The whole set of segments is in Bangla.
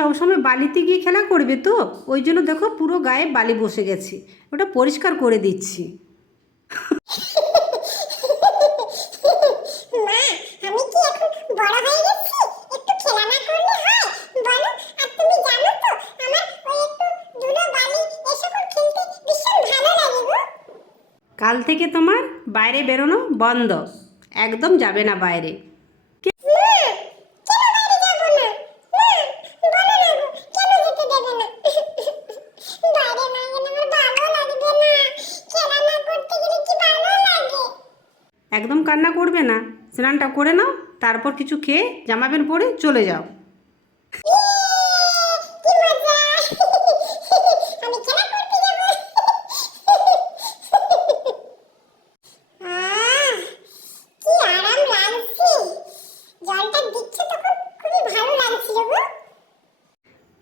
সবসময় বালিতে গিয়ে খেলা করবে তো? ওই জন্য দেখো পুরো গায়ে বালি বসে গেছে। ওটা পরিষ্কার করে দিচ্ছি। কাল থেকে তোমার বাইরে বেরোনো বন্ধ। একদম যাবে না বাইরে মা কেন বাইরে যাব না মা বলো না গো কেন যেতে দেবে না বাইরে না গেলে আমার ভালো লাগবে না খেলা না করতে গেলে কি ভালো লাগে একদম কান্না করবে না। স্নানটা করে নাও তারপর কিছু খেয়ে জামা প্যান্ট পরে চলে যাও।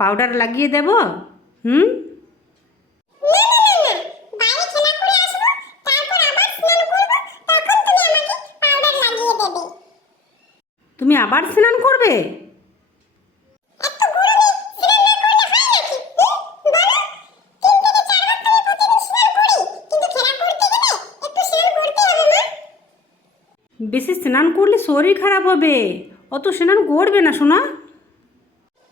পাউডার লাগিয়ে আমি খেলা তুমি আবার স্নান করবে? বেশি স্নান করলে শরীর খারাপ হবে। অত স্নান করবে না শোনা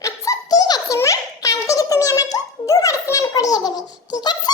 আচ্ছা ঠিক আছে মা। কাল থেকে তুমি আমাকে দুবার স্নান করিয়ে দেবে ঠিক আছে?